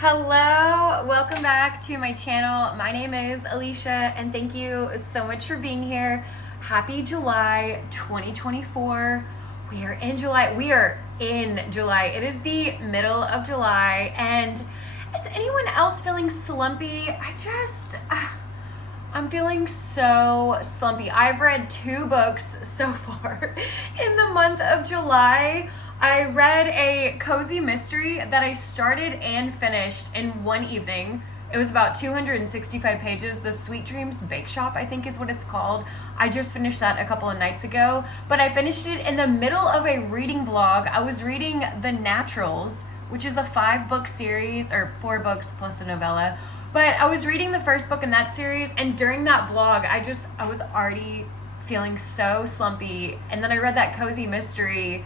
Hello, welcome back to my channel. My name is Alicia and thank you so much for being here. Happy July 2024. We are in July. It is the middle of July, and is anyone else feeling slumpy? I'm feeling so slumpy. I've read 2 books so far in the month of July. I read a cozy mystery that I started and finished in one evening. It was about 265 pages. The Sweet Dreams Bake Shop, I think is what it's called. I just finished that a couple of nights ago, but I finished it in the middle of a reading vlog. I was reading The Naturals, which is a 5-book series, or 4 books plus a novella. But I was reading the first book in that series, and during that vlog, I was already feeling so slumpy. And then I read that cozy mystery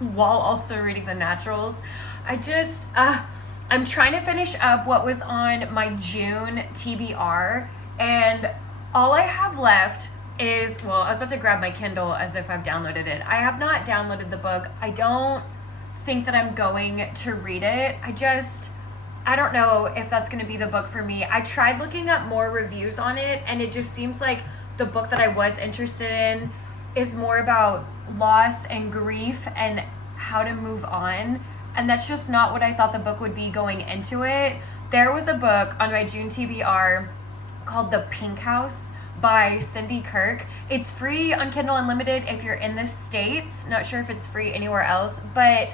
while also reading The Naturals. I'm trying to finish up what was on my June TBR, and all I have left is, well, I was about to grab my Kindle as if I've downloaded it. I have not downloaded the book. I don't think that I'm going to read it. I don't know if that's going to be the book for me. I tried looking up more reviews on it, and it just seems like the book that I was interested in is more about loss and grief and how to move on. And that's just not what I thought the book would be going into it. There was a book on my June TBR called The Pink House by Cindy Kirk. It's free on Kindle Unlimited if you're in the States. Not sure if it's free anywhere else, but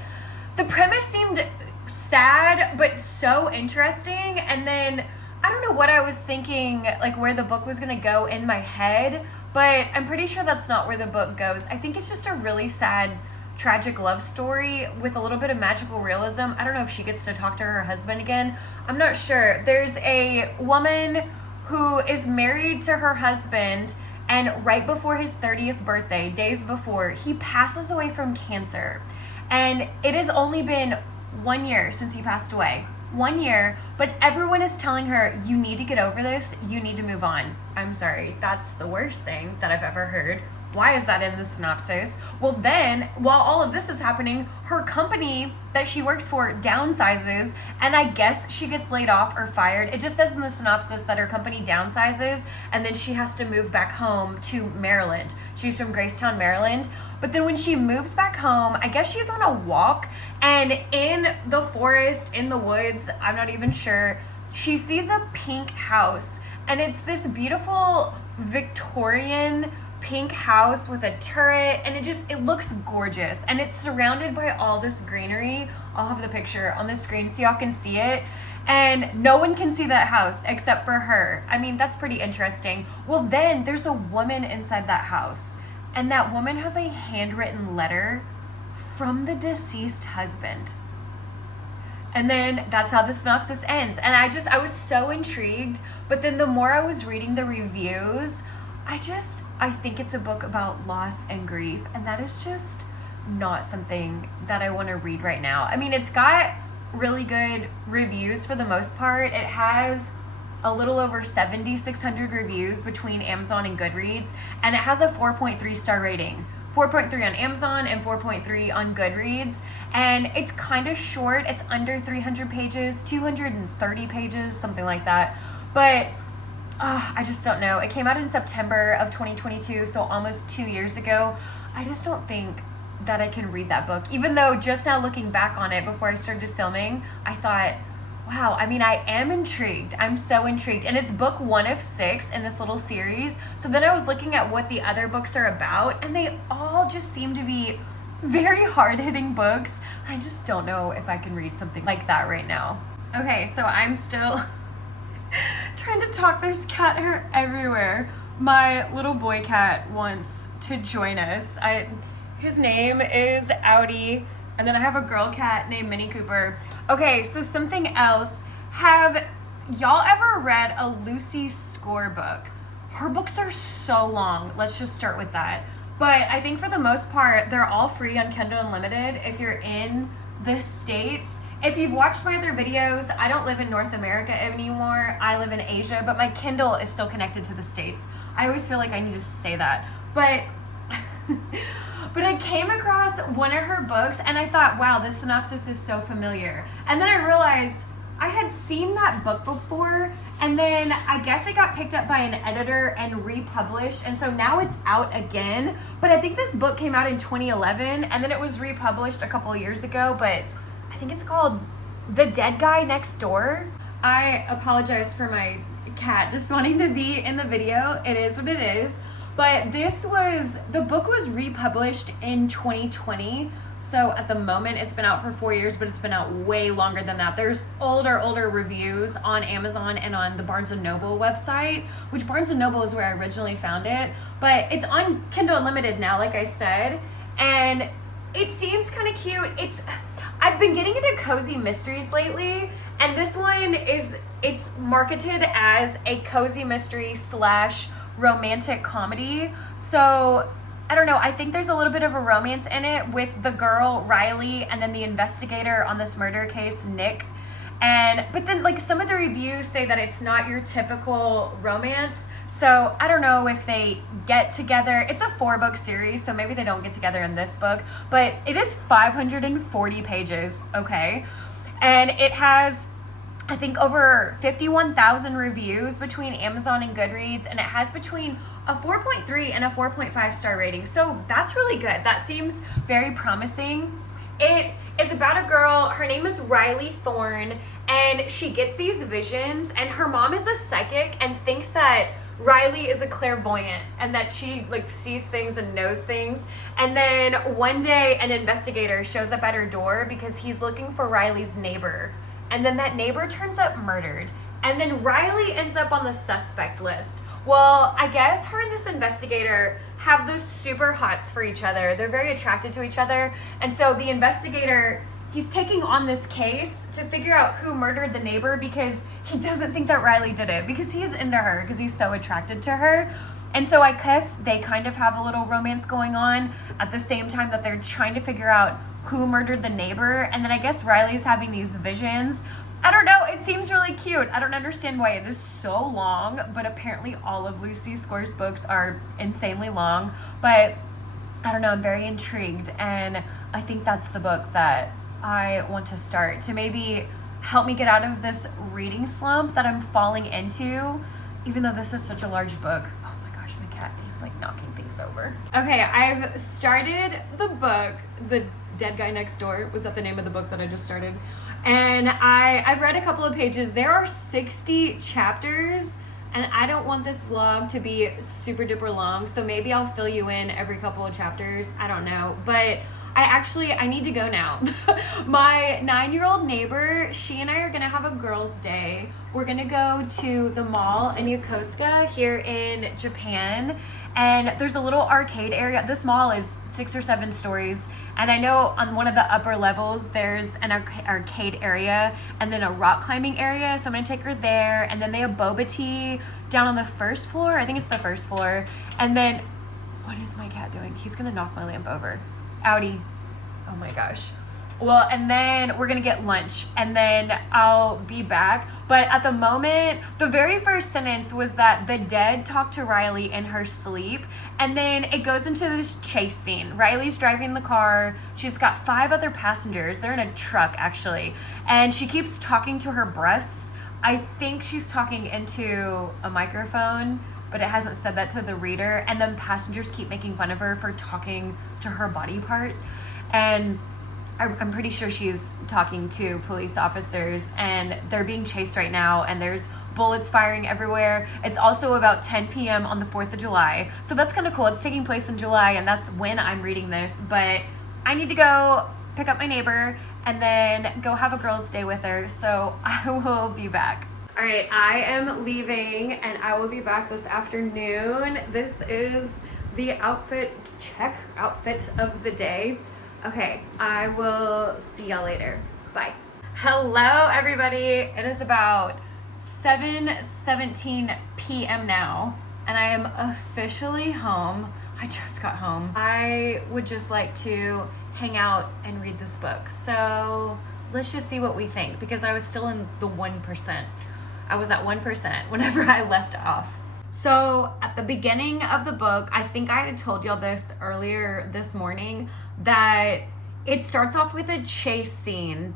the premise seemed sad but so interesting. And then I don't know what I was thinking, like where the book was gonna go in my head, but I'm pretty sure that's not where the book goes. I think it's just a really sad, tragic love story with a little bit of magical realism. I don't know if she gets to talk to her husband again. I'm not sure. There's a woman who is married to her husband, and right before his 30th birthday, days before, he passes away from cancer. And it has only been 1 year since he passed away. 1 year, but everyone is telling her, you need to get over this, you need to move on. I'm sorry, that's the worst thing that I've ever heard. Why is that in the synopsis? Well, then, while all of this is happening, her company that she works for downsizes, and I guess she gets laid off or fired. It just says in the synopsis that her company downsizes, and then she has to move back home to Maryland. She's from Gracetown, Maryland. But then when she moves back home, I guess she's on a walk, and in the forest, in the woods, I'm not even sure, she sees a pink house, and it's this beautiful Victorian pink house with a turret, and it looks gorgeous, and it's surrounded by all this greenery. I'll have the picture on the screen so y'all can see it, and no one can see that house except for her. I mean, that's pretty interesting. Well, then there's a woman inside that house, and that woman has a handwritten letter from the deceased husband. And then that's how the synopsis ends. And I was so intrigued, but then the more I was reading the reviews, I think it's a book about loss and grief, and that is just not something that I want to read right now. I mean, it's got really good reviews for the most part. It has a little over 7,600 reviews between Amazon and Goodreads, and it has a 4.3 star rating. 4.3 on Amazon and 4.3 on Goodreads, and it's kind of short. It's under 300 pages, 230 pages, something like that. But I just don't know. It came out in September of 2022, so almost 2 years ago. I just don't think that I can read that book. Even though just now looking back on it before I started filming, I thought, wow, I mean, I am intrigued. I'm so intrigued. And it's book 1 of 6 in this little series. So then I was looking at what the other books are about, and they all just seem to be very hard-hitting books. I just don't know if I can read something like that right now. Okay, so I'm still trying to talk. There's cat hair everywhere. My little boy cat wants to join us. His name is Audi, and then I have a girl cat named Minnie Cooper. Okay, so something else. Have y'all ever read a Lucy Score book? Her books are so long. Let's just start with that. But I think for the most part, they're all free on Kindle Unlimited if you're in the States. If you've watched my other videos, I don't live in North America anymore. I live in Asia, but my Kindle is still connected to the States. I always feel like I need to say that. But I came across one of her books and I thought, wow, this synopsis is so familiar. And then I realized I had that book before, and then I guess it got picked up by an editor and republished, and so now it's out again. But I think this book came out in 2011, and then it was republished a couple of years ago, but I think it's called The Dead Guy Next Door. I apologize for my cat just wanting to be in the video. It is what it is. But the book was republished in 2020. So at the moment it's been out for 4 years, but it's been out way longer than that. There's older reviews on Amazon and on the Barnes & Noble website, which Barnes & Noble is where I originally found it. But it's on Kindle Unlimited now, like I said. And it seems kind of cute. I've been getting into cozy mysteries lately, and this one it's marketed as a cozy mystery / romantic comedy. So I don't know, I think there's a little bit of a romance in it with the girl Riley and then the investigator on this murder case, Nick. But then like some of the reviews say that it's not your typical romance. So I don't know if they get together. It's a 4-book series, so maybe they don't get together in this book, but it is 540 pages, okay? And it has, I think, over 51,000 reviews between Amazon and Goodreads, and it has between a 4.3 and a 4.5 star rating. So that's really good. That seems very promising. It is about a girl, her name is Riley Thorne, and she gets these visions, and her mom is a psychic and thinks that Riley is a clairvoyant and that she like sees things and knows things. And then one day an investigator shows up at her door because he's looking for Riley's neighbor. And then that neighbor turns up murdered. And then Riley ends up on the suspect list. Well, I guess her and this investigator have those super hots for each other. They're very attracted to each other. And so the investigator, he's taking on this case to figure out who murdered the neighbor because he doesn't think that Riley did it because he's into her, because he's so attracted to her. And so I guess they kind of have a little romance going on at the same time that they're trying to figure out who murdered the neighbor. And then I guess Riley's having these visions. I don't know, it seems really cute. I don't understand why it is so long, but apparently all of Lucy Score's books are insanely long. But I don't know, I'm very intrigued, and I think that's the book that I want to start to maybe help me get out of this reading slump that I'm falling into, even though this is such a large book. Oh my gosh, my cat is like knocking things over. Okay, I've started the book, The Dead Guy Next Door. Was that the name of the book that I just started? And I've read a couple of pages. There are 60 chapters, and I don't want this vlog to be super duper long, so maybe I'll fill you in every couple of chapters. I don't know, but I need to go now. My 9-year-old neighbor, she and I are gonna have a girls' day. We're gonna go to the mall in Yokosuka here in Japan, and there's a little arcade area. This mall is 6 or 7 stories, and I know on one of the upper levels there's an arcade area and then a rock climbing area, so I'm gonna take her there. And then they have boba tea down on the first floor. I think it's the first floor. And then, what is my cat doing? He's gonna knock my lamp over. Audi. Oh my gosh. Well, and then we're gonna get lunch, and then I'll be back. But at the moment, the very first sentence was that the dead talked to Riley in her sleep, and then it goes into this chase scene. Riley's driving the car. She's got 5 other passengers. They're in a truck, actually, and she keeps talking to her breasts. I think she's talking into a microphone, but it hasn't said that to the reader. And then passengers keep making fun of her for talking to her body part. And I'm pretty sure she's talking to police officers, and they're being chased right now, and there's bullets firing everywhere. It's also about 10 p.m. on the 4th of July. So that's kind of cool. It's taking place in July, and that's when I'm reading this. But I need to go pick up my neighbor and then go have a girls' day with her. So I will be back. All right, I am leaving, and I will be back this afternoon. This is the outfit of the day. Okay, I will see y'all later. Bye. Hello, everybody. It is about 7:17 p.m. now, and I am officially home. I just got home. I would just like to hang out and read this book. So let's just see what we think, because I was still in the 1%. I was at 1% whenever I left off. So at the beginning of the book, I think I had told y'all this earlier this morning, that it starts off with a chase scene,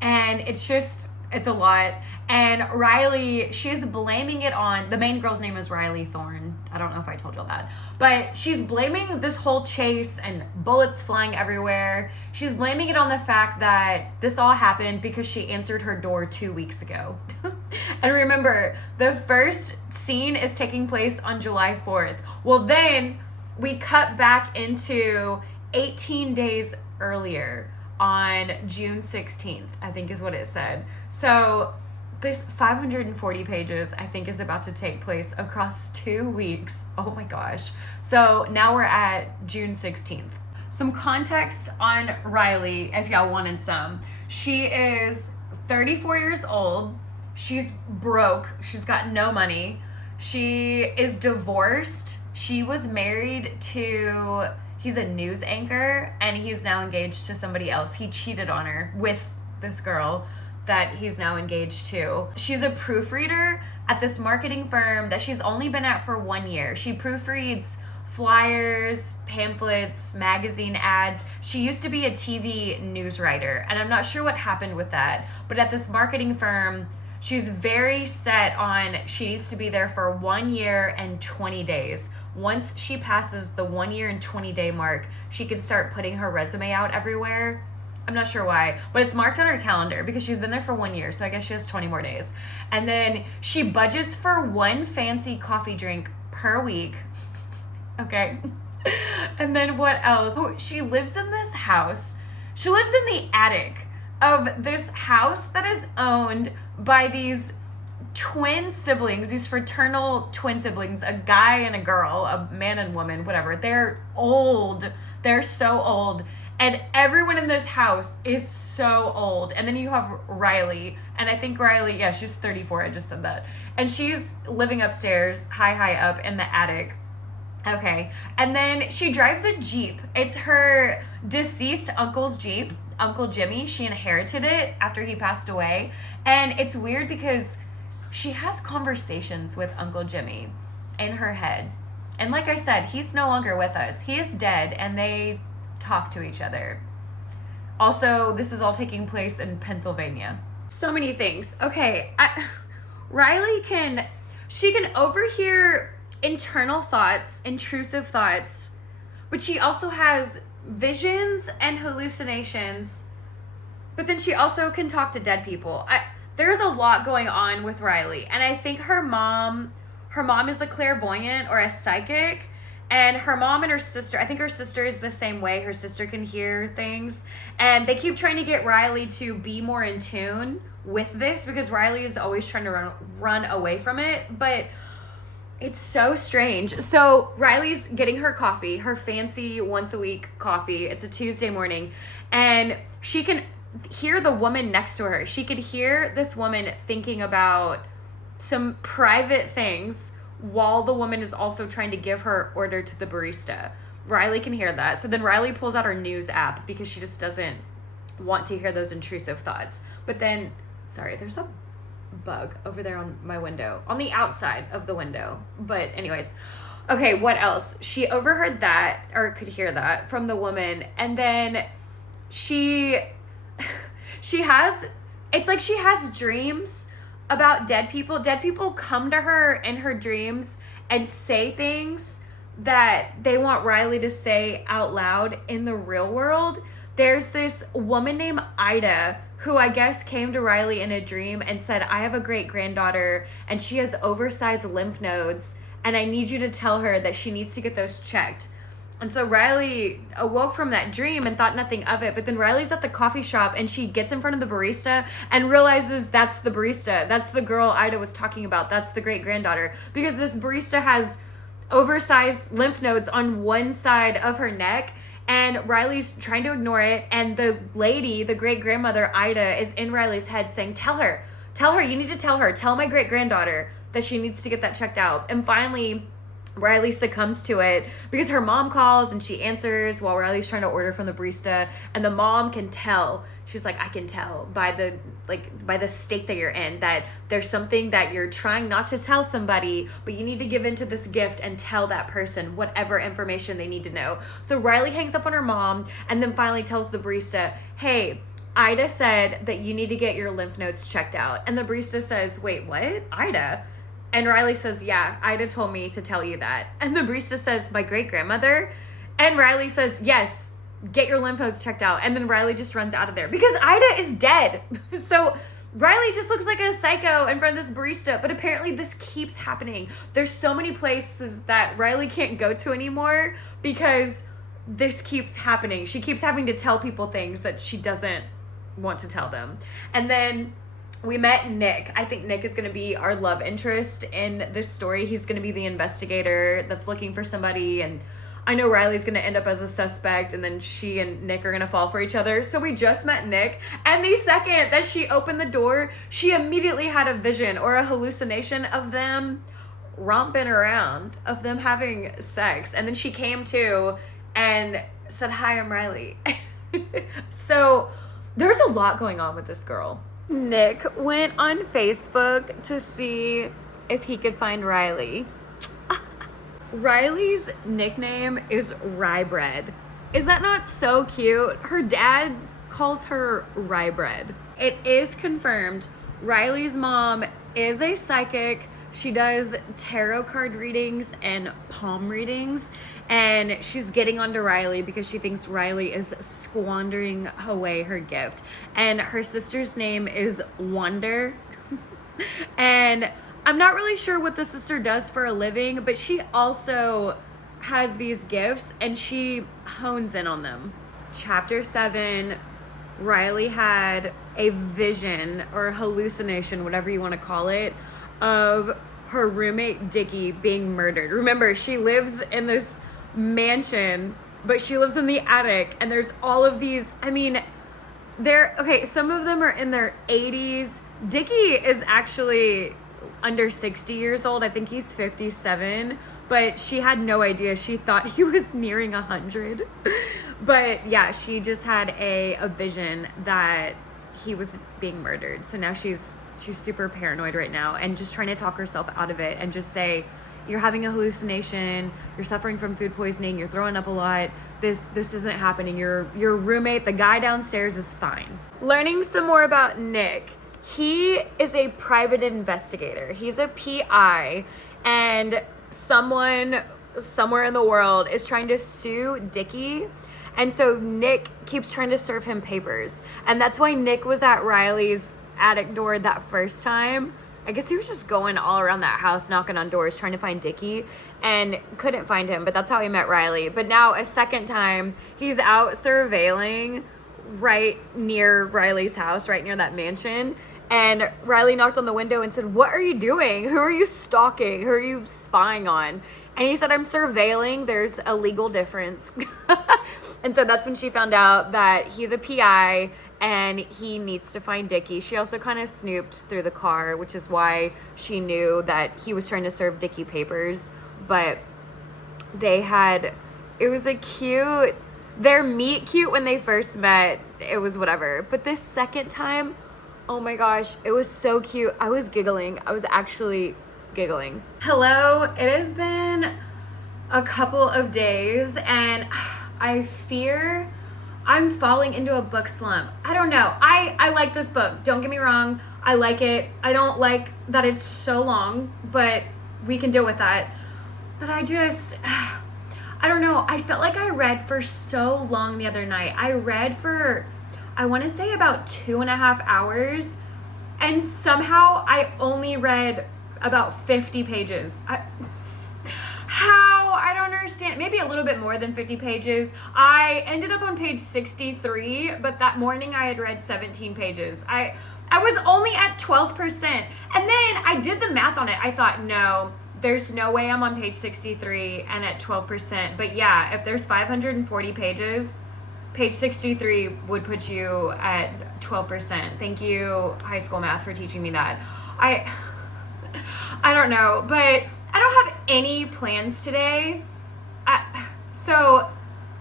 and it's a lot. And Riley, she's blaming it on, the main girl's name is Riley Thorne. I don't know if I told you that. But she's blaming this whole chase and bullets flying everywhere. She's blaming it on the fact that this all happened because she answered her door 2 weeks ago. And remember, the first scene is taking place on July 4th. Well, then we cut back into 18 days earlier on June 16th, I think is what it said. So this 540 pages, I think, is about to take place across 2 weeks. Oh my gosh. So now we're at June 16th. Some context on Riley, if y'all wanted some. She is 34 years old. She's broke. She's got no money. She is divorced. She was married to, he's a news anchor, and he's now engaged to somebody else. He cheated on her with this girl that he's now engaged to. She's a proofreader at this marketing firm that she's only been at for 1 year. She proofreads flyers, pamphlets, magazine ads. She used to be a TV news writer, and I'm not sure what happened with that. But at this marketing firm, she's very set on she needs to be there for 1 year and 20 days. Once she passes the 1 year and 20 day mark, she can start putting her resume out everywhere. I'm not sure why, but it's marked on her calendar because she's been there for 1 year, so I guess she has 20 more days. And then she budgets for one fancy coffee drink per week. Okay. And then what else? Oh, she lives in this house. She lives in the attic of this house that is owned by these twin siblings, these fraternal twin siblings, a guy and a girl, a man and woman, whatever. They're old. They're so old. And everyone in this house is so old. And then you have Riley. And I think Riley, yeah, she's 34. I just said that. And she's living upstairs, high up in the attic. Okay. And then she drives a Jeep. It's her deceased uncle's Jeep, Uncle Jimmy. She inherited it after he passed away. And it's weird because she has conversations with Uncle Jimmy in her head. And like I said, he's no longer with us. He is dead, and they talk to each other. Also, this is all taking place in Pennsylvania. So many things. Okay, Riley can overhear internal thoughts, intrusive thoughts, but she also has visions and hallucinations. But then she also can talk to dead people. There's a lot going on with Riley, and I think her mom is a clairvoyant or a psychic. And her mom and her sister, I think her sister is the same way. Her sister can hear things. And they keep trying to get Riley to be more in tune with this because Riley is always trying to run away from it. But it's so strange. So Riley's getting her coffee, her fancy once a week coffee. It's a Tuesday morning. And she can hear the woman next to her. She could hear this woman thinking about some private things while the woman is also trying to give her order to the barista. Riley can hear that. So then Riley pulls out her news app because she just doesn't want to hear those intrusive thoughts. But then, sorry, there's a bug over there on my window, on the outside of the window. But anyways, okay, what else? She overheard that, or could hear that from the woman. And then she has dreams about dead people. Dead people come to her in her dreams and say things that they want Riley to say out loud in the real world. There's this woman named Ida who I guess came to Riley in a dream and said, I have a great granddaughter and she has oversized lymph nodes and I need you to tell her that she needs to get those checked. And so Riley awoke from that dream and thought nothing of it. But then Riley's at the coffee shop and she gets in front of the barista and realizes that's the barista. That's the girl Ida was talking about. That's the great granddaughter. Because this barista has oversized lymph nodes on one side of her neck. And Riley's trying to ignore it. And the lady, the great grandmother Ida, is in Riley's head saying, tell her, you need to tell her. Tell my great granddaughter that she needs to get that checked out. And finally, Riley succumbs to it because her mom calls and she answers while Riley's trying to order from the barista, and the mom can tell. She's like, I can tell by the state that you're in that there's something that you're trying not to tell somebody, but you need to give into this gift and tell that person whatever information they need to know. So Riley hangs up on her mom and then finally tells the barista, hey, Ida said that you need to get your lymph nodes checked out. And the barista says, wait, what? Ida? And Riley says, yeah, Ida told me to tell you that. And the barista says, my great-grandmother? And Riley says, yes, get your lymph nodes checked out. And then Riley just runs out of there because Ida is dead. So Riley just looks like a psycho in front of this barista, but apparently this keeps happening. There's so many places that Riley can't go to anymore because this keeps happening. She keeps having to tell people things that she doesn't want to tell them. And then we met Nick. I think Nick is going to be our love interest in this story. He's going to be the investigator that's looking for somebody, and I know Riley's going to end up as a suspect, and then she and Nick are going to fall for each other. So we just met Nick, and the second that she opened the door, she immediately had a vision or a hallucination of them romping around, of them having sex. And then she came to and said, hi, I'm Riley. So there's a lot going on with this girl. Nick went on Facebook to see if he could find Riley. Riley's nickname is Rye Bread. Is that not so cute? Her dad calls her Rye Bread. It is confirmed Riley's mom is a psychic. She does tarot card readings and palm readings, and she's getting onto Riley because she thinks Riley is squandering away her gift. And her sister's name is Wonder. And I'm not really sure what the sister does for a living, but she also has these gifts and she hones in on them. Chapter 7, Riley had a vision or hallucination, whatever you want to call it, of her roommate Dickie being murdered. Remember, she lives in this mansion, but she lives in the attic, and there's all of these, I mean, some of them are in their 80s. Dickie is actually under 60 years old. I think he's 57, but she had no idea. She thought he was nearing 100. But yeah, she just had a vision that he was being murdered. So now she's super paranoid right now and just trying to talk herself out of it and just say, you're having a hallucination, you're suffering from food poisoning, you're throwing up a lot, this isn't happening, your roommate, the guy downstairs, is fine. Learning some more about Nick. He is a private investigator. He's a PI, and someone somewhere in the world is trying to sue Dickie. And so Nick keeps trying to serve him papers. And that's why Nick was at Riley's attic door that first time. I guess he was just going all around that house, knocking on doors, trying to find Dickie, and couldn't find him. But that's how he met Riley. But now a second time, he's out surveilling right near Riley's house, right near that mansion. And Riley knocked on the window and said, what are you doing? Who are you stalking? Who are you spying on? And he said, I'm surveilling. There's a legal difference. And so that's when she found out that he's a PI and he needs to find Dickie. She also kind of snooped through the car, which is why she knew that he was trying to serve Dickie papers. But it was a cute, their meet cute when they first met. It was whatever. But this second time, oh my gosh, it was so cute. I was giggling. I was actually giggling. Hello, it has been a couple of days and I fear I'm falling into a book slump. I don't know. I like this book. Don't get me wrong. I like it. I don't like that it's so long, but we can deal with that. But I don't know. I felt like I read for so long the other night. I read for, I want to say about 2.5 hours, and somehow I only read about 50 pages. How? I don't understand. Maybe a little bit more than 50 pages. I ended up on page 63, but that morning I had read 17 pages. I was only at 12%. And then I did the math on it. I thought, no, there's no way I'm on page 63 and at 12%. But yeah, if there's 540 pages, page 63 would put you at 12%. Thank you, high school math, for teaching me that. I don't know, but I don't have any plans today. So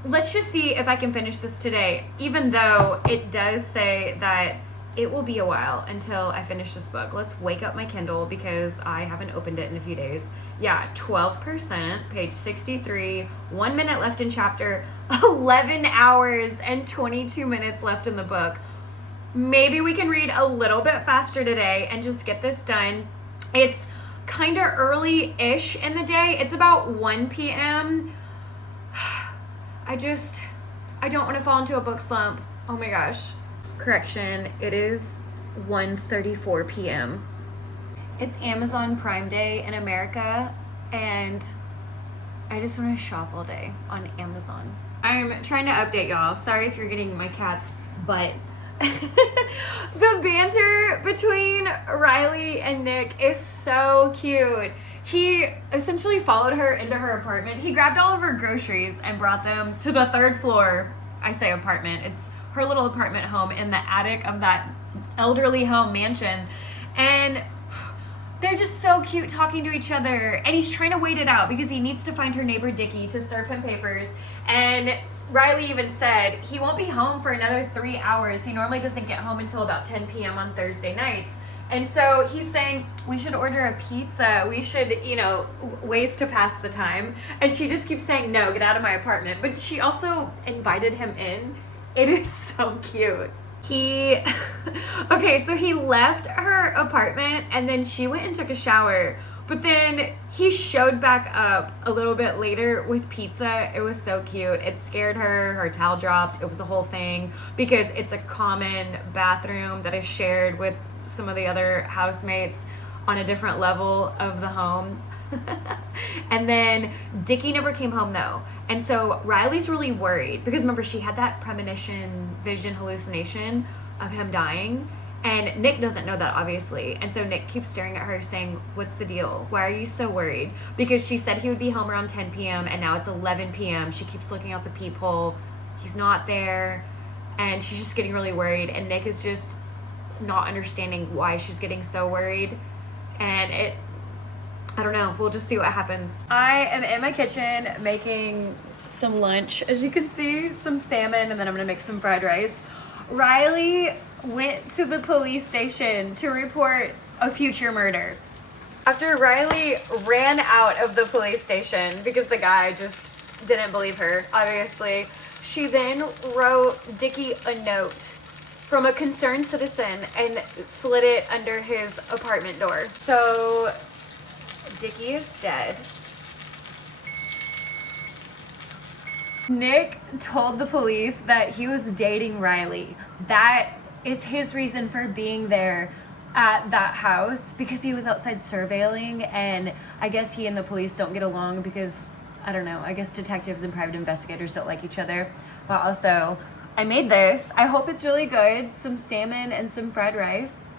let's just see if I can finish this today, even though it does say that it will be a while until I finish this book. Let's wake up my Kindle because I haven't opened it in a few days. Yeah, 12%, page 63, 1 minute left in chapter, 11 hours and 22 minutes left in the book. maybe we can read a little bit faster today and just get this done. It's kind of early-ish in the day. It's about 1 p.m. I don't want to fall into a book slump. Oh my gosh. Correction, it is 1:34 p.m. It's Amazon Prime Day in America, and I just want to shop all day on Amazon. I'm trying to update y'all. Sorry if you're getting my cat's butt. The banter between Riley and Nick is so cute. He essentially followed her into her apartment. He grabbed all of her groceries and brought them to the 3rd floor. I say apartment. It's her little apartment home in the attic of that elderly home mansion. And they're just so cute talking to each other. And he's trying to wait it out because he needs to find her neighbor Dickie to serve him papers. And Riley even said he won't be home for another 3 hours. He normally doesn't get home until about 10 p.m. on Thursday nights. And so he's saying, we should order a pizza. We should, ways to pass the time. And she just keeps saying, no, get out of my apartment. But she also invited him in. It is so cute. Okay, so he left her apartment and then she went and took a shower. But then he showed back up a little bit later with pizza. It was so cute. It scared her. Her towel dropped. It was a whole thing because it's a common bathroom that is shared with some of the other housemates on a different level of the home. And then Dickie never came home though. And so Riley's really worried because remember she had that premonition, vision, hallucination of him dying. And Nick doesn't know that, obviously. And so Nick keeps staring at her saying, what's the deal? Why are you so worried? Because she said he would be home around 10 p.m. and now it's 11 p.m. She keeps looking out the peephole. He's not there. And she's just getting really worried. And Nick is just not understanding why she's getting so worried. And I don't know. We'll just see what happens. I am in my kitchen making some lunch. As you can see, some salmon, and then I'm going to make some fried rice. Riley went to the police station to report a future murder. After Riley ran out of the police station because the guy just didn't believe her, obviously, she then wrote Dickie a note from a concerned citizen and slid it under his apartment door. So Dickie is dead. Nick told the police that he was dating Riley. That is his reason for being there at that house, because he was outside surveilling, and I guess he and the police don't get along because, I don't know, I guess detectives and private investigators don't like each other. But also, I made this. I hope it's really good. Some salmon and some fried rice.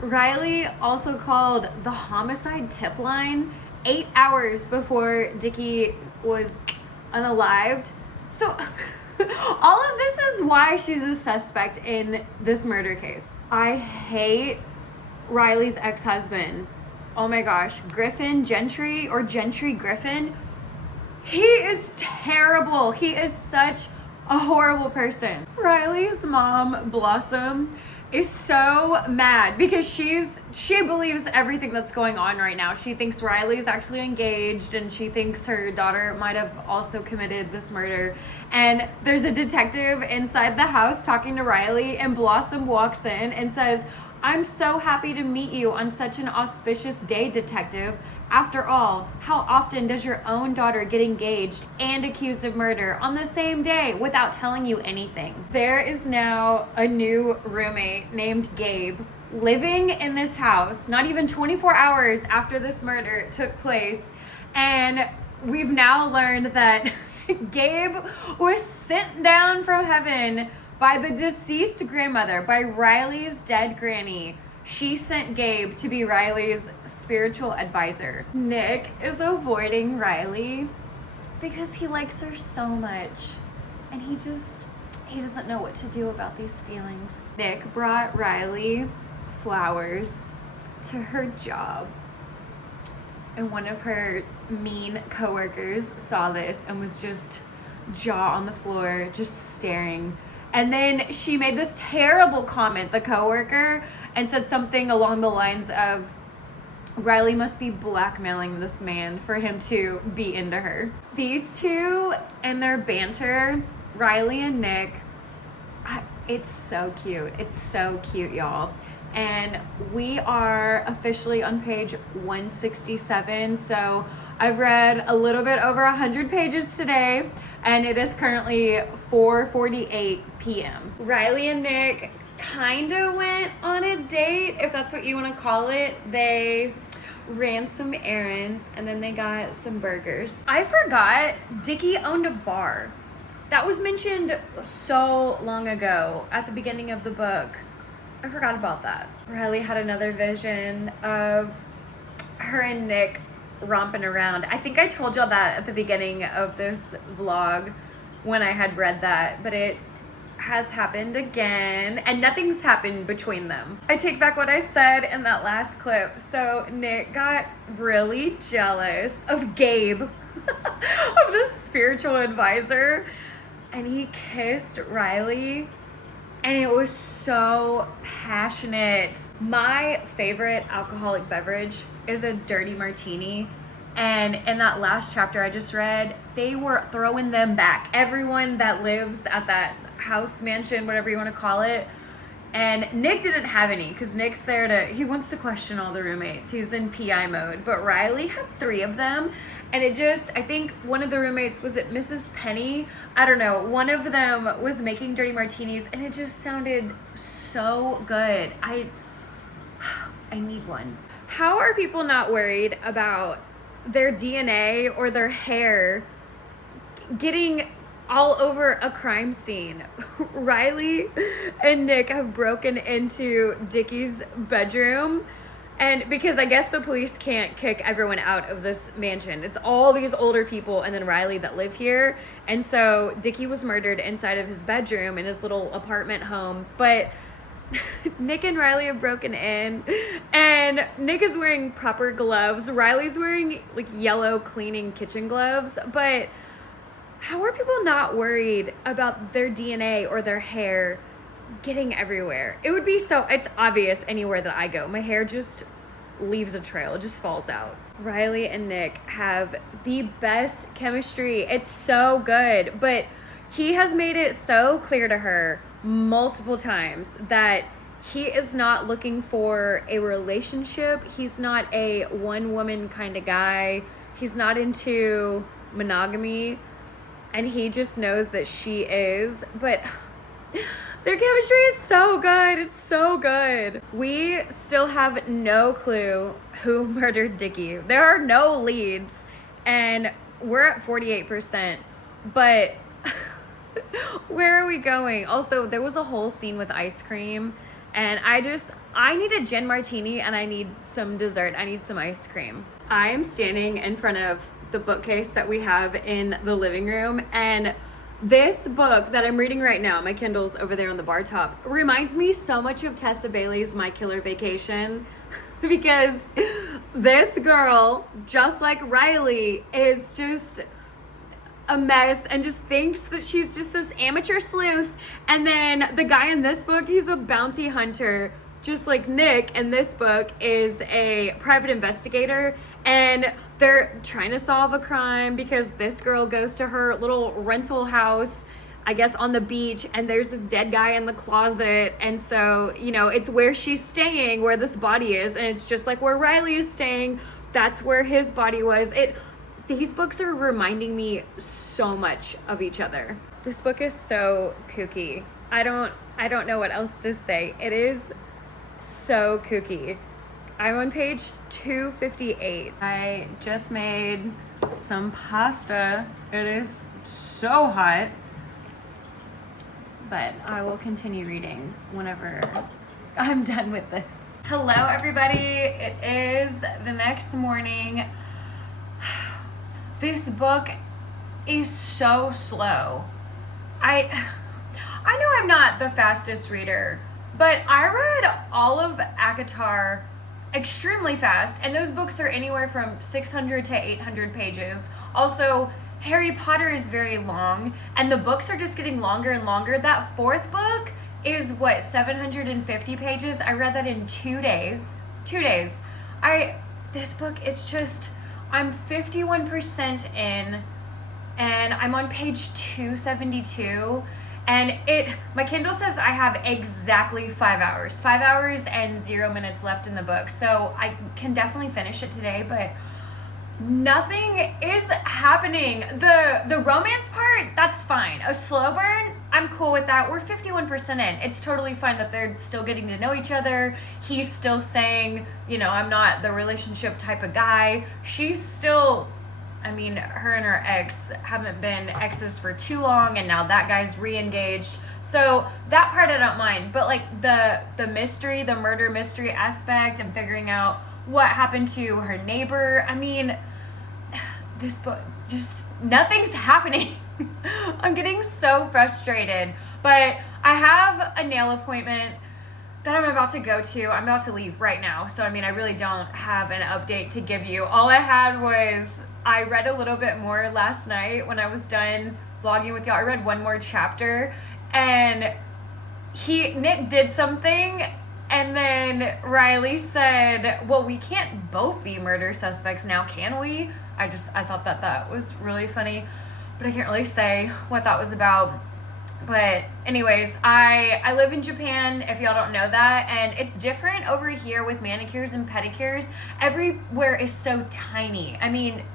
Riley also called the homicide tip line 8 hours before Dickie was unalived. So all of this is why she's a suspect in this murder case. I hate Riley's ex-husband. Oh my gosh, Griffin Gentry, or Gentry Griffin. He is terrible. He is such a horrible person. Riley's mom, Blossom, is so mad because she believes everything that's going on right now. She thinks Riley's actually engaged, and she thinks her daughter might have also committed this murder. And there's a detective inside the house talking to Riley, and Blossom walks in and says, "I'm so happy to meet you on such an auspicious day, detective. After all, how often does your own daughter get engaged and accused of murder on the same day without telling you anything?" There is now a new roommate named Gabe living in this house, not even 24 hours after this murder took place. And we've now learned that Gabe was sent down from heaven by the deceased grandmother, by Riley's dead granny. She sent Gabe to be Riley's spiritual advisor. Nick is avoiding Riley because he likes her so much, and he doesn't know what to do about these feelings. Nick brought Riley flowers to her job, and one of her mean coworkers saw this and was just jaw on the floor, just staring. And then she made this terrible comment, the coworker, and said something along the lines of, Riley must be blackmailing this man for him to be into her. These two and their banter, Riley and Nick, It's so cute. It's so cute, y'all. And we are officially on page 167. So I've read a little bit over 100 pages today, and it is currently 4:48 p.m. Riley and Nick kind of went on a date, if that's what you want to call it. They ran some errands and then they got some burgers. I forgot Dickie owned a bar. That was mentioned so long ago at the beginning of the book. I forgot about that. Riley had another vision of her and Nick romping around. I think I told y'all that at the beginning of this vlog when I had read that, but it has happened again, and nothing's happened between them. I take back what I said in that last clip. So Nick got really jealous of Gabe, of the spiritual advisor, and he kissed Riley, and it was so passionate. My favorite alcoholic beverage is a dirty martini. And in that last chapter I just read, they were throwing them back. Everyone that lives at that house, mansion, whatever you want to call it. And Nick didn't have any because Nick's there he wants to question all the roommates. He's in PI mode. But Riley had 3 of them. And I think one of the roommates, was it Mrs. Penny? I don't know. One of them was making dirty martinis and it just sounded so good. I need one. How are people not worried about their DNA or their hair getting all over a crime scene? Riley and Nick have broken into Dickie's bedroom, and because I guess the police can't kick everyone out of this mansion. It's all these older people and then Riley that live here. And so Dickie was murdered inside of his bedroom in his little apartment home. But Nick and Riley have broken in, and Nick is wearing proper gloves. Riley's wearing like yellow cleaning kitchen gloves. But how are people not worried about their DNA or their hair getting everywhere? It would be it's obvious anywhere that I go. My hair just leaves a trail. It just falls out. Riley and Nick have the best chemistry. It's so good. But he has made it so clear to her multiple times that he is not looking for a relationship. He's not a one-woman kind of guy. He's not into monogamy. And he just knows that she is. But their chemistry is so good. It's so good. We still have no clue who murdered Dickie. There are no leads. And we're at 48%. But where are we going? Also, there was a whole scene with ice cream. And I need a gin martini and I need some dessert. I need some ice cream. I am standing in front of the bookcase that we have in the living room, and this book that I'm reading right now, my Kindle's over there on the bar top, reminds me so much of Tessa Bailey's My Killer Vacation because this girl, just like Riley, is just a mess and just thinks that she's just this amateur sleuth. And then the guy in this book, he's a bounty hunter, just like Nick in this book is a private investigator. And they're trying to solve a crime because this girl goes to her little rental house, I guess on the beach, and there's a dead guy in the closet. And so, it's where she's staying, where this body is. And it's just like where Riley is staying, that's where his body was. These books are reminding me so much of each other. This book is so kooky. I don't know what else to say. It is so kooky. I'm on page 258. I just made some pasta. It is so hot. But I will continue reading whenever I'm done with this. Hello, everybody. It is the next morning. This book is so slow. I know I'm not the fastest reader, but I read all of ACOTAR extremely fast, and those books are anywhere from 600 to 800 pages. Also, Harry Potter is very long, and the books are just getting longer and longer. That 4th book is 750 pages. I read that in 2 days. 2 days. This book, it's just, I'm 51% in, and I'm on page 272, And my Kindle says I have exactly 5 hours. 5 hours and 0 minutes left in the book. So I can definitely finish it today, but nothing is happening. The romance part, that's fine. A slow burn, I'm cool with that. We're 51% in. It's totally fine that they're still getting to know each other. He's still saying, I'm not the relationship type of guy. She's still, her and her ex haven't been exes for too long, and now that guy's re-engaged. So that part I don't mind. But like the mystery, the murder mystery aspect, and figuring out what happened to her neighbor. This book, just nothing's happening. I'm getting so frustrated. But I have a nail appointment that I'm about to go to. I'm about to leave right now. So, I really don't have an update to give you. All I had was I read a little bit more last night when I was done vlogging with y'all. I read one more chapter, and Nick did something, and then Riley said, well, we can't both be murder suspects now, can we? I thought that was really funny, but I can't really say what that was about. But anyways, I live in Japan, if y'all don't know that, and it's different over here with manicures and pedicures. Everywhere is so tiny.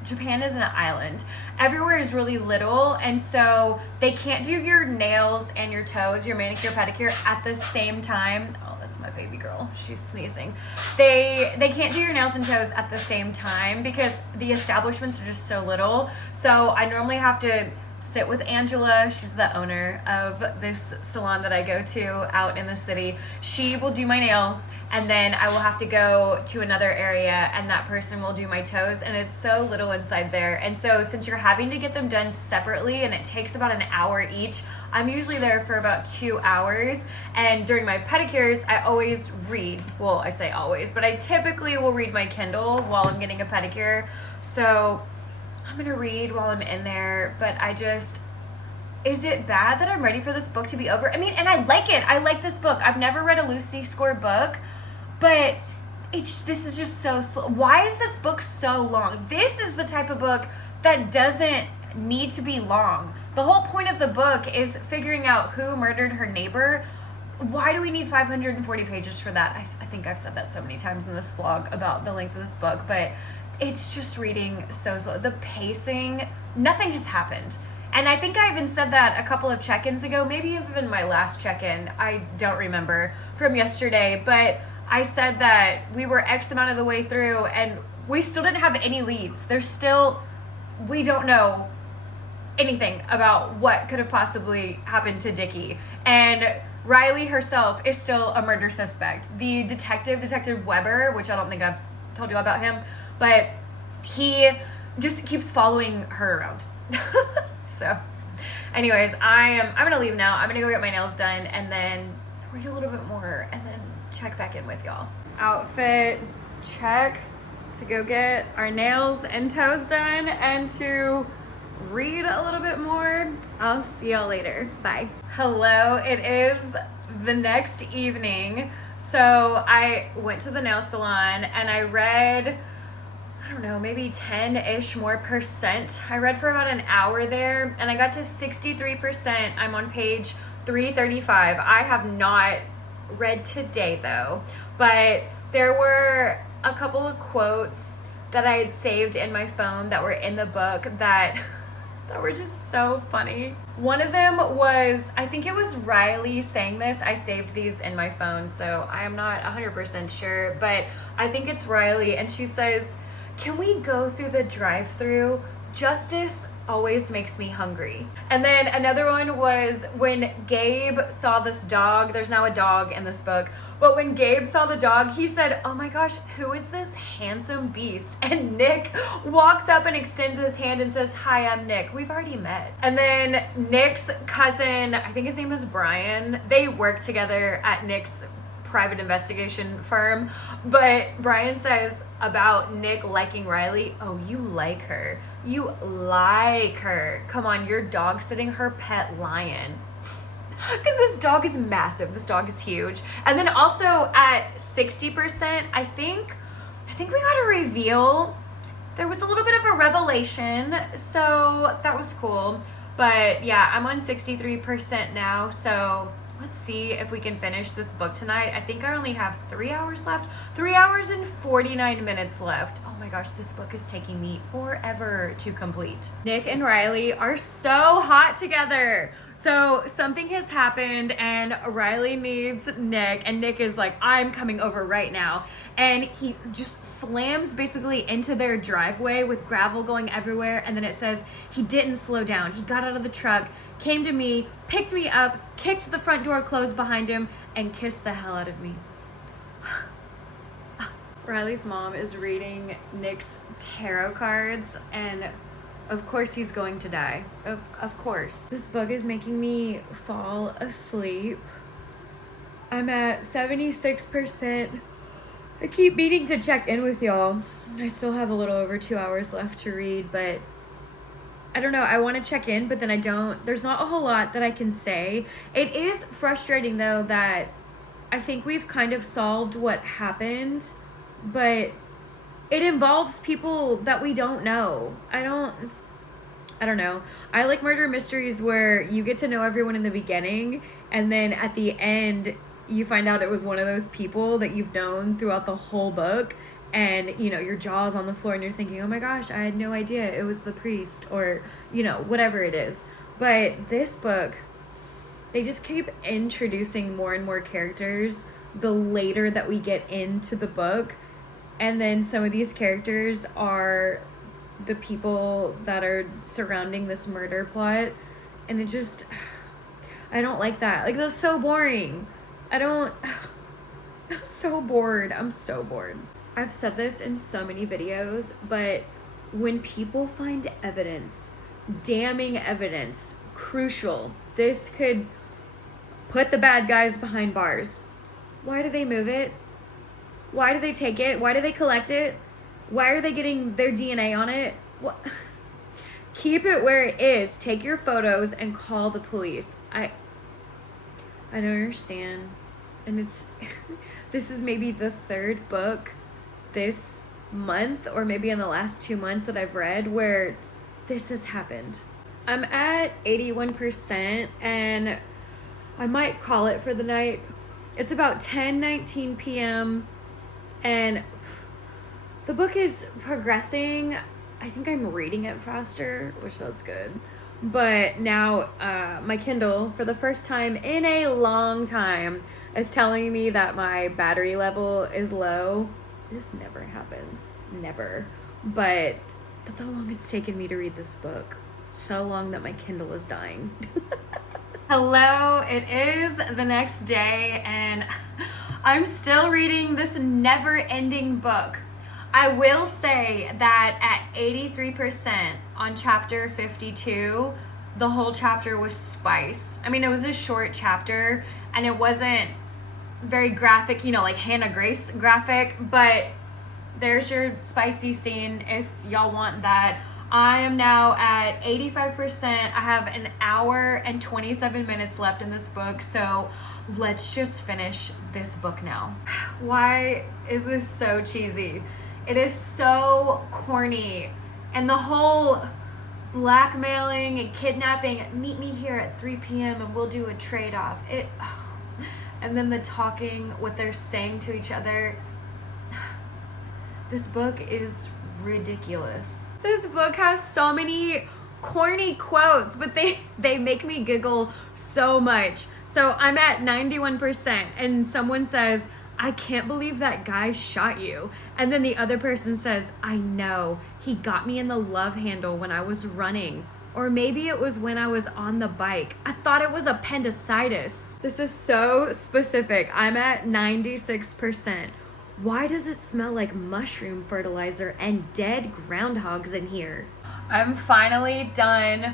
Japan is an island. Everywhere is really little, and so they can't do your nails and your toes, your manicure, pedicure at the same time. Oh, that's my baby girl. She's sneezing. They can't do your nails and toes at the same time because the establishments are just so little. So I normally have to sit with Angela. She's the owner of this salon that I go to out in the city. She will do my nails, and then I will have to go to another area, and that person will do my toes, and it's so little inside there. And so since you're having to get them done separately, and it takes about an hour each, I'm usually there for about 2 hours. And during my pedicures, I always read. Well, I say always, but I typically will read my Kindle while I'm getting a pedicure. So I'm gonna read while I'm in there, but is it bad that I'm ready for this book to be over? And I like it. I like this book. I've never read a Lucy Score book, but this is just so slow. Why is this book so long? This is the type of book that doesn't need to be long. The whole point of the book is figuring out who murdered her neighbor. Why do we need 540 pages for that? I think I've said that so many times in this vlog about the length of this book, but it's just reading so slow. The pacing, nothing has happened. And I think I even said that a couple of check-ins ago, maybe even my last check-in, I don't remember, from yesterday, but I said that we were X amount of the way through and we still didn't have any leads. We don't know anything about what could have possibly happened to Dickie. And Riley herself is still a murder suspect. The Detective Weber, which I don't think I've told you about him, but he just keeps following her around. So anyways, I'm gonna leave now. I'm gonna go get my nails done and then read a little bit more and then check back in with y'all. Outfit check to go get our nails and toes done and to read a little bit more. I'll see y'all later. Bye. Hello, it is the next evening. So I went to the nail salon and I read, I don't know, maybe 10-ish more percent. I read for about an hour there and I got to 63%. I'm on page 335. I have not read today though, but there were a couple of quotes that I had saved in my phone that were in the book that were just so funny. One of them was, I think it was Riley saying this. I saved these in my phone, so I am not 100% sure, but I think it's Riley, and she says, "Can we go through the drive-thru? Justice always makes me hungry." And then another one was when Gabe saw this dog. There's now a dog in this book, but when Gabe saw the dog, he said, "Oh my gosh, who is this handsome beast?" And Nick walks up and extends his hand and says, "Hi, I'm Nick. We've already met." And then Nick's cousin, I think his name is Brian, they work together at Nick's private investigation firm, but Brian says about Nick liking Riley, "Oh, you like her. You like her. Come on, you're dog sitting her pet lion." Because this dog is massive. This dog is huge. And then also at 60%, I think we got a reveal. There was a little bit of a revelation, so that was cool. But yeah, I'm on 63% now, so let's see if we can finish this book tonight. I think I only have 3 hours left. 3 hours and 49 minutes left. Oh my gosh, this book is taking me forever to complete. Nick and Riley are so hot together. So something has happened and Riley needs Nick, and Nick is like, I'm coming over right now. And he just slams basically into their driveway with gravel going everywhere. And then it says he didn't slow down. He got out of the truck, came to me, picked me up, kicked the front door closed behind him, and kissed the hell out of me. Riley's mom is reading Nick's tarot cards, and of course he's going to die. Of course. This book is making me fall asleep. I'm at 76%. I keep meaning to check in with y'all. I still have a little over 2 hours left to read, but I don't know. I want to check in, but then I don't. There's not a whole lot that I can say. It is frustrating, though, that I think we've kind of solved what happened, but it involves people that we don't know. I don't know. I like murder mysteries where you get to know everyone in the beginning, and then at the end, you find out it was one of those people that you've known throughout the whole book, and, you know, your jaw's on the floor and you're thinking, oh my gosh, I had no idea it was the priest, or, you know, whatever it is. But this book, they just keep introducing more and more characters the later that we get into the book. And then some of these characters are the people that are surrounding this murder plot. And it just, I don't like that. Like, that's so boring. I'm so bored. I'm so bored. I've said this in so many videos, but when people find evidence, damning evidence, crucial, this could put the bad guys behind bars. Why do they move it? Why do they take it? Why do they collect it? Why are they getting their DNA on it? What? Keep it where it is. Take your photos and call the police. I don't understand. And it's this is maybe the third book this month, or maybe in the last 2 months that I've read, where this has happened. I'm at 81%, and I might call it for the night. It's about 10:19 p.m. and the book is progressing. I think I'm reading it faster, which that's good. But now my Kindle, for the first time in a long time, is telling me that my battery level is low. This never happens. Never. But that's how long it's taken me to read this book. So long that my Kindle is dying. Hello, it is the next day, and I'm still reading this never-ending book. I will say that at 83% on chapter 52, the whole chapter was spice. I mean, it was a short chapter, and it wasn't very graphic, you know, like Hannah Grace graphic, but there's your spicy scene if y'all want that. I am now at 85%. I have an hour and 27 minutes left in this book, so let's just finish this book now. Why is this so cheesy? It is so corny, and the whole blackmailing and kidnapping, meet me here at 3 p.m. and we'll do a trade-off. And then the talking, what they're saying to each other. This book is ridiculous. This book has so many corny quotes, but they make me giggle so much. So I'm at 91%, and someone says, I can't believe that guy shot you. And then the other person says, I know, he got me in the love handle when I was running. Or maybe it was when I was on the bike. I thought it was appendicitis. This is so specific. I'm at 96%. Why does it smell like mushroom fertilizer and dead groundhogs in here? I'm finally done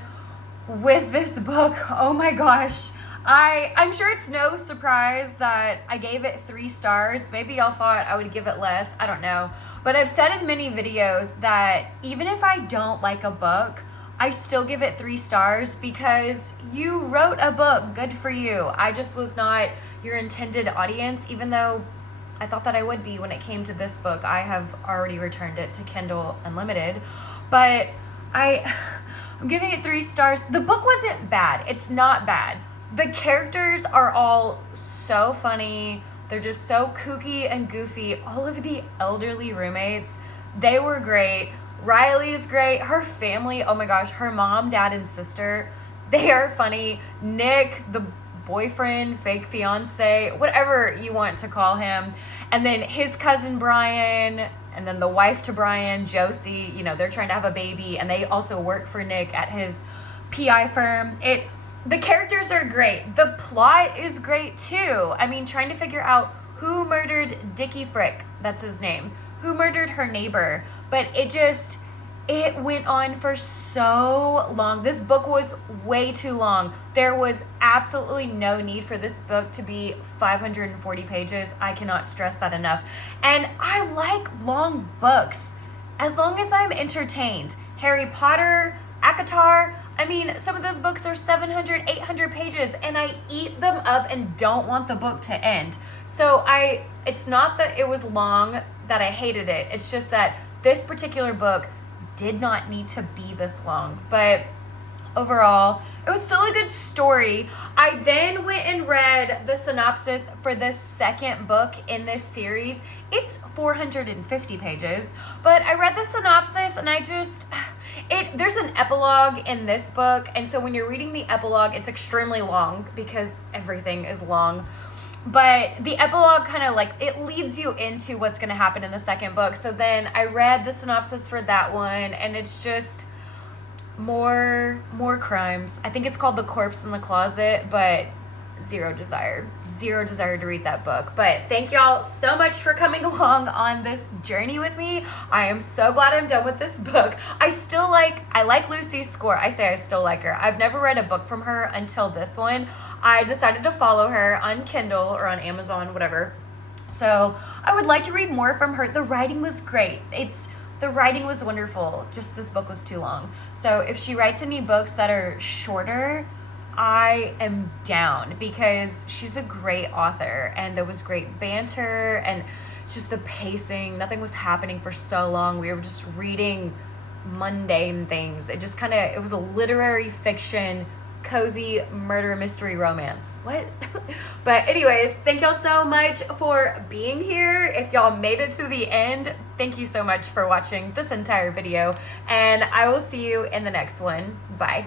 with this book. Oh my gosh. I'm sure it's no surprise that I gave it 3 stars. Maybe y'all thought I would give it less. I don't know. But I've said in many videos that even if I don't like a book, I still give it 3 stars because you wrote a book. Good for you. I just was not your intended audience, even though I thought that I would be when it came to this book. I have already returned it to Kindle Unlimited. But I'm giving it 3 stars. The book wasn't bad. It's not bad. The characters are all so funny. They're just so kooky and goofy. All of the elderly roommates, they were great. Riley is great. Her family, oh my gosh, her mom, dad, and sister, they are funny. Nick, the boyfriend, fake fiance, whatever you want to call him. And then his cousin Brian, and then the wife to Brian, Josie, you know, they're trying to have a baby, and they also work for Nick at his PI firm. The characters are great. The plot is great too. I mean, trying to figure out who murdered Dickie Frick, that's his name, who murdered her neighbor. But it went on for so long. This book was way too long. There was absolutely no need for this book to be 540 pages. I cannot stress that enough. And I like long books, as long as I'm entertained. Harry Potter, ACOTAR, I mean, some of those books are 700, 800 pages, and I eat them up and don't want the book to end. So it's not that it was long that I hated it. It's just that this particular book did not need to be this long. But overall, it was still a good story. I then went and read the synopsis for the second book in this series. It's 450 pages, but I read the synopsis and there's an epilogue in this book, and so when you're reading the epilogue, it's extremely long because everything is long. But the epilogue kind of like, it leads you into what's going to happen in the second book. So then I read the synopsis for that one, and it's just more crimes. I think it's called The Corpse in the Closet, but zero desire to read that book. But thank y'all so much for coming along on this journey with me. I am so glad I'm done with this book. I like Lucy's score. I say I still like her. I've never read a book from her until this one. I decided to follow her on Kindle or on Amazon, whatever. So I would like to read more from her. The writing was great. The writing was wonderful. Just this book was too long. So if she writes any books that are shorter, I am down, because she's a great author, and there was great banter and just the pacing. Nothing was happening for so long. We were just reading mundane things. It was a literary fiction, cozy murder mystery romance. What? But anyways, thank y'all so much for being here. If y'all made it to the end, thank you so much for watching this entire video, and I will see you in the next one. Bye.